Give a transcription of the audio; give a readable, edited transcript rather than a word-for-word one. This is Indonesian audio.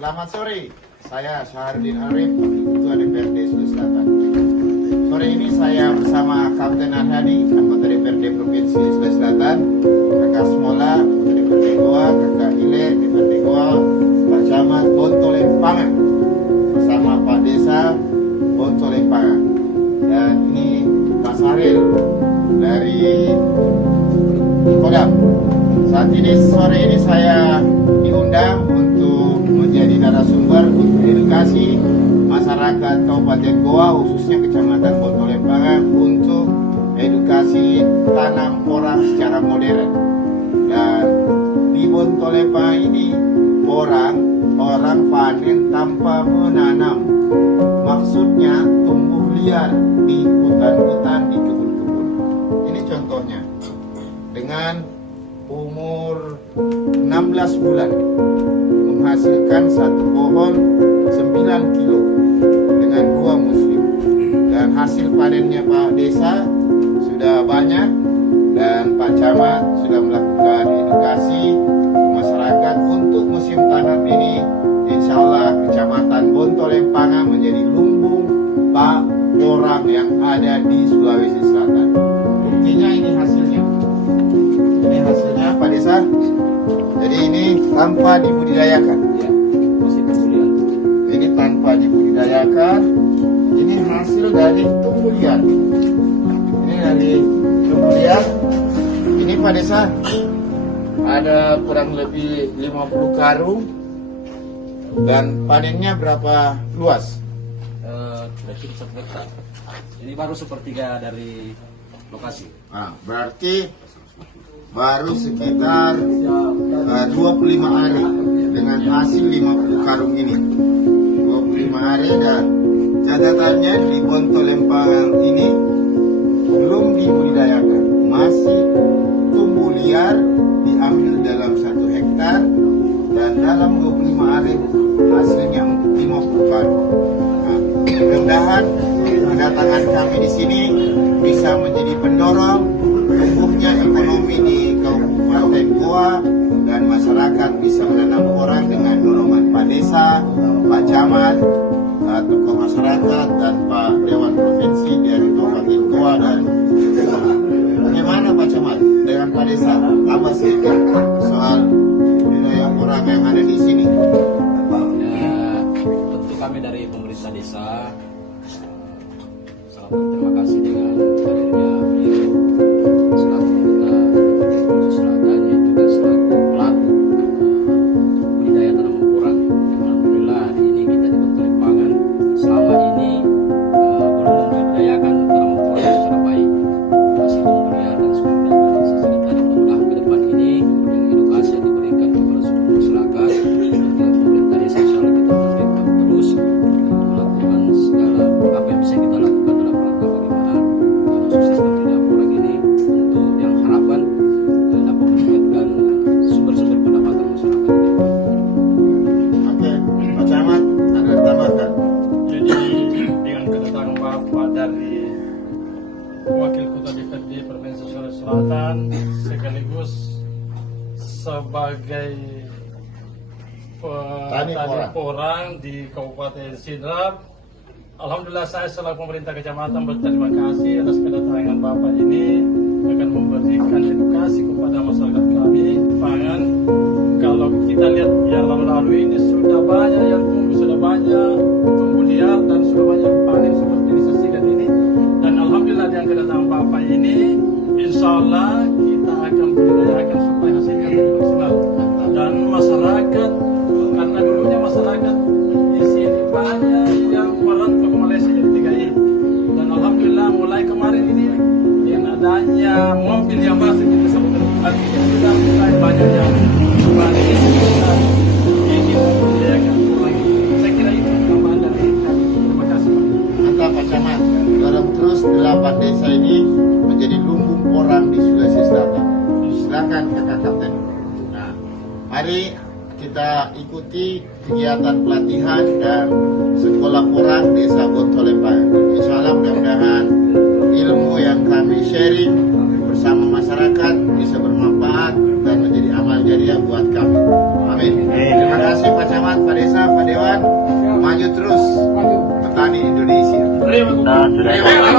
Selamat sore, saya Syahrudin Arif, Ketua DPRD Sulawesi Selatan. Sore ini saya bersama Kapten Arhadi, anggota DPRD Provinsi Sulawesi Selatan, Kakak Smola, anggota DPRD Goa, Kakak Ile, DPRD Goa, Pak Camat Bontolempangan, bersama Pak Desa Bontolempangan. Dan ini Pak Saril dari Kodam. Saat ini, sore ini saya diundang untuk menjadi narasumber untuk edukasi masyarakat Kabupaten Goa, khususnya Kecamatan Bontolempangan, untuk edukasi tanam porang secara modern. Dan di Bontolempangan ini orang panen tanpa menanam. Maksudnya tumbuh liar di hutan-hutan, di kebun-kebun. Ini contohnya. Dengan umur 16 bulan menghasilkan satu pohon 9 kilo dengan 2 musim. Dan hasil panennya Pak Desa sudah banyak, dan Pak Camat sudah melakukan edukasi ke masyarakat untuk musim tanam ini. Insya Allah Kecamatan Bontolempangan menjadi lumbung Pak porang yang ada di Sulawesi Selatan. Buktinya ini hasilnya. Ini hasilnya Pak Desa. Jadi ini tanpa dibudidayakan. Ya, masih kemudian. Ini tanpa dibudidayakan. Ini hasil dari tumbuh liar. Ini dari tumbuh liar. Ini Pak Desa ada kurang lebih 50 karung. Dan panennya berapa luas? Berarti 1 hektar. Ini baru sepertiga dari lokasi. Nah, berarti baru sekitar 25 hari dengan hasil 50 karung ini. 25 hari, dan catatannya di Bontolempangan ini belum dibudidayakan. Masih tumbuh liar, diambil dalam 1 hektar, dan dalam 25 hari hasilnya 50 karung. Nah, mudah-mudahan kedatangan kami di sini bisa menjadi pendorong tumbuhnya ekonomi di Kabupaten Goa, dan masyarakat bisa menanam porang dengan dorongan Pak Desa, Pak Camat, tokoh masyarakat, dan Pak Dewan Provinsi dari Kabupaten Goa. Dan bagaimana Pak Camat dengan Pak Desa? Apa sih soal budidaya porang yang ada di sini? Ya, tentu kami dari pemerintah desa sangat berterima kasih dengan hadirnya beliau selaku kita Sulawesi Selatan, yaitu kan selaku pelaku budidaya tanaman porang. Alhamdulillah hari ini kita di Bontolempangan selama ini belum membudidayakan tanaman porang secara baik, masih tumbuh liar dan sebagainya. Sehingga tadi mudah-mudahan ke depan ini dengan edukasi yang diberikan kepada seluruh masyarakat dengan pemerintah desa, insya Allah kita berikan terus melakukan segala apa yang bisa kita lakukan dalam rangka bagaimana suksesnya budidaya porang ini, untuk yang harapan dapat meningkatkan sumber-sumber pendapatan masyarakat. Oke, Pak Camat, ada tambahkan? Jadi dengan kedatangan Bapak dari Wakil Ketua DPRD Provinsi Sulawesi Selatan, sekaligus sebagai petani porang di Kabupaten Sidrap, alhamdulillah saya selaku pemerintah kecamatan berterima kasih atas kedatangan Bapak ini, akan memberikan edukasi kepada masyarakat kami. Pangan, kalau kita lihat yang lalu-lalu ini sudah banyak yang tumbuh, sudah banyak tumbuh liar, dan sudah banyak panen seperti disaksikan ini. Dan alhamdulillah dengan kedatangan Bapak ini, insya Allah kita akan budidayakan supaya hasilnya lebih maksimal. Dan masyarakat, karena dulunya masyarakat di sini banyak yang merantau ke Malaysia jadi TKI. Dan alhamdulillah mulai kemarin ini dengan adanya mobil yang masuk di desa Bontolempangan, sudah mulai banyak yang kembali dan ingin membudidayakan lagi. Saya kira itu tambahan dari kami. Terima kasih Pak. Mantap Pak Camat, dorong terus 8 desa ini menjadi lumbung porang di Sulawesi Selatan. Silakan Kakak Kapten. Nah, mari kita ikuti kegiatan pelatihan dan sekolah porang desa Bontolempangan. Insya Allah mudah-mudahan ilmu yang kami sharing bersama masyarakat bisa bermanfaat dan menjadi amal jariah buat kami. Amin. Terima kasih Pak Camat, Pak Desa, Pak Sudah.